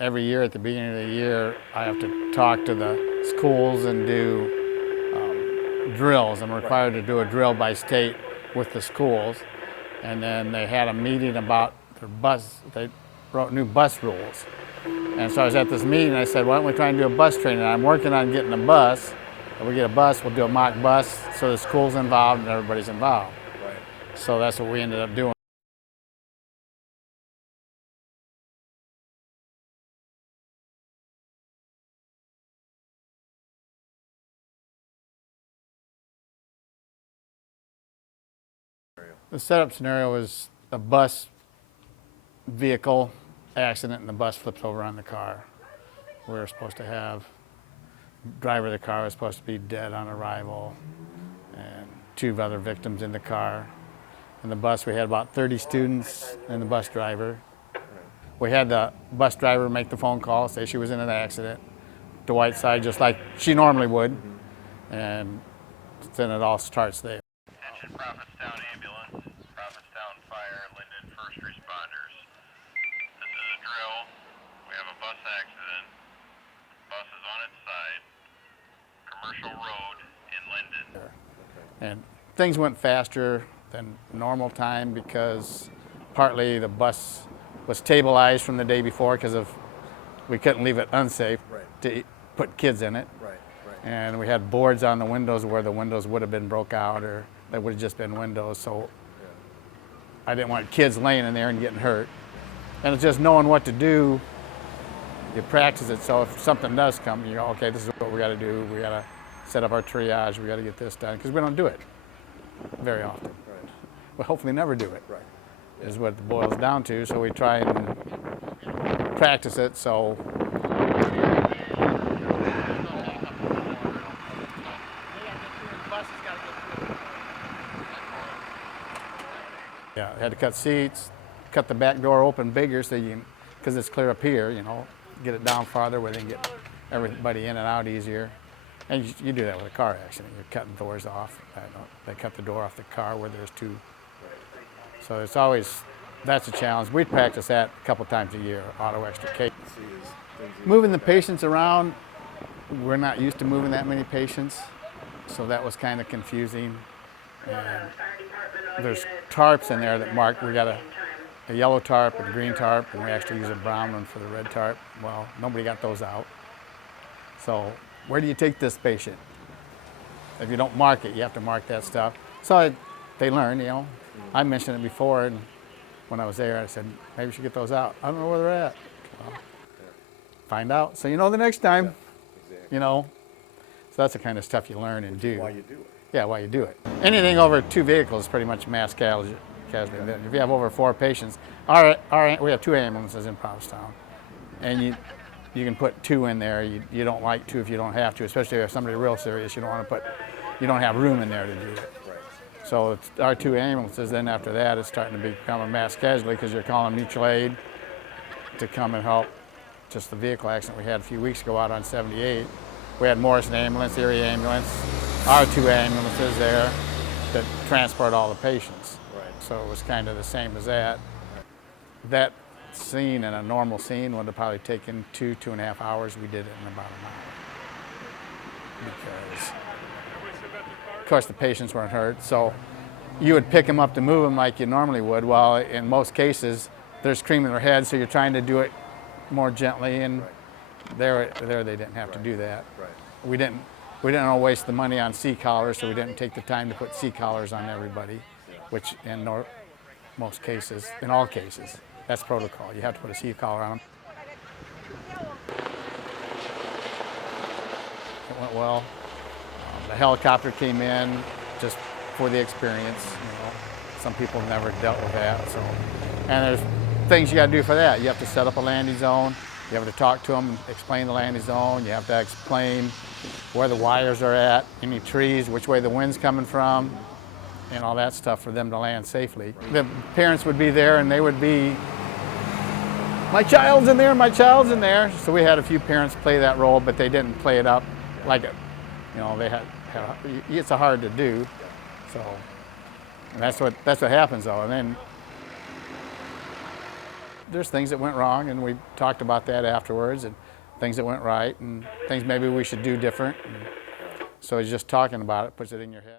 every year at the beginning of the year, I have to talk to the schools and do drills. I'm required to do a drill by state with the schools. And then they had a meeting about their bus, they wrote new bus rules. And so I was at this meeting and I said, why don't we try and do a bus training? I'm working on getting a bus. If we get a bus, we'll do a mock bus so the school's involved and everybody's involved. Right. So that's what we ended up doing. The setup scenario is a bus vehicle accident and the bus flips over on the car. We were supposed to have, driver of the car was supposed to be dead on arrival and 2 other victims in the car. In the bus we had about 30 students and the bus driver. We had the bus driver make the phone call, say she was in an accident to Whiteside just like she normally would, and then it all starts there. Attention Prophetstown Ambulance, Prophetstown Fire, Linden First Responders. This is a drill. We have a bus accident. Bus is on its side. Commercial Road in Linden. And things went faster than normal time because partly the bus was stabilized from the day before because of we couldn't leave it unsafe to put kids in it. And we had boards on the windows where the windows would have been broke out or they would have just been windows. So I didn't want kids laying in there and getting hurt. And it's just knowing what to do. You practice it, so if something does come, you go, okay, this is what we got to do. We got to set up our triage. We got to get this done because we don't do it very often. But hopefully never do it. Is what it boils down to. So we try and practice it. So yeah, had to cut seats, cut the back door open bigger so you can, because it's clear up here, you know, get it down farther where they can get everybody in and out easier. And you do that with a car accident. You're cutting doors off. They cut the door off the car where there's 2. So it's always, that's a challenge. We practice that a couple times a year, auto extrication. Moving the patients around, we're not used to moving that many patients, so that was kind of confusing. And there's tarps in there that mark, we got a yellow tarp and a green tarp, and we actually use a brown one for the red tarp. Well, nobody got those out. So where do you take this patient? If you don't mark it, you have to mark that stuff. So they learn, you know. I mentioned it before, and when I was there, I said, maybe we should get those out. I don't know where they're at. Well, find out, so you know the next time, you know. So that's the kind of stuff you learn and do. Why you do it. Yeah, why you do it. Anything over 2 vehicles is pretty much mass casualty. If you have over 4 patients, we have 2 ambulances in Prophetstown, and you can put 2 in there. You don't like 2 if you don't have to, especially if somebody real serious. You don't want to put, you don't have room in there to do it. So it's our 2 ambulances. Then after that, it's starting to become a mass casualty because you're calling mutual aid to come and help. Just the vehicle accident we had a few weeks ago out on 78. We had Morrison Ambulance, Erie Ambulance, our 2 ambulances there that transport all the patients. So it was kind of the same as that. That scene in a normal scene would have probably taken 2.5 hours. We did it in about an hour. Because, of course, the patients weren't hurt. So you would pick them up to move them like you normally would. Well, in most cases, they're screaming their head, so you're trying to do it more gently. And there they didn't have to do that. We didn't want to waste the money on C-collars, so we didn't take the time to put C-collars on everybody. Which in most cases, in all cases, that's protocol. You have to put a C-collar on them. It went well. The helicopter came in just for the experience. You know, some people have never dealt with that. So, and there's things you got to do for that. You have to set up a landing zone. You have to talk to them, explain the landing zone. You have to explain where the wires are at, any trees, which way the wind's coming from, and all that stuff for them to land safely. The parents would be there and they would be, my child's in there, my child's in there. So we had a few parents play that role, but they didn't play it up like it, you know, they had it's hard to do. So, and that's what happens though. And then there's things that went wrong, and we talked about that afterwards, and things that went right, and things maybe we should do different. And so just talking about it puts it in your head.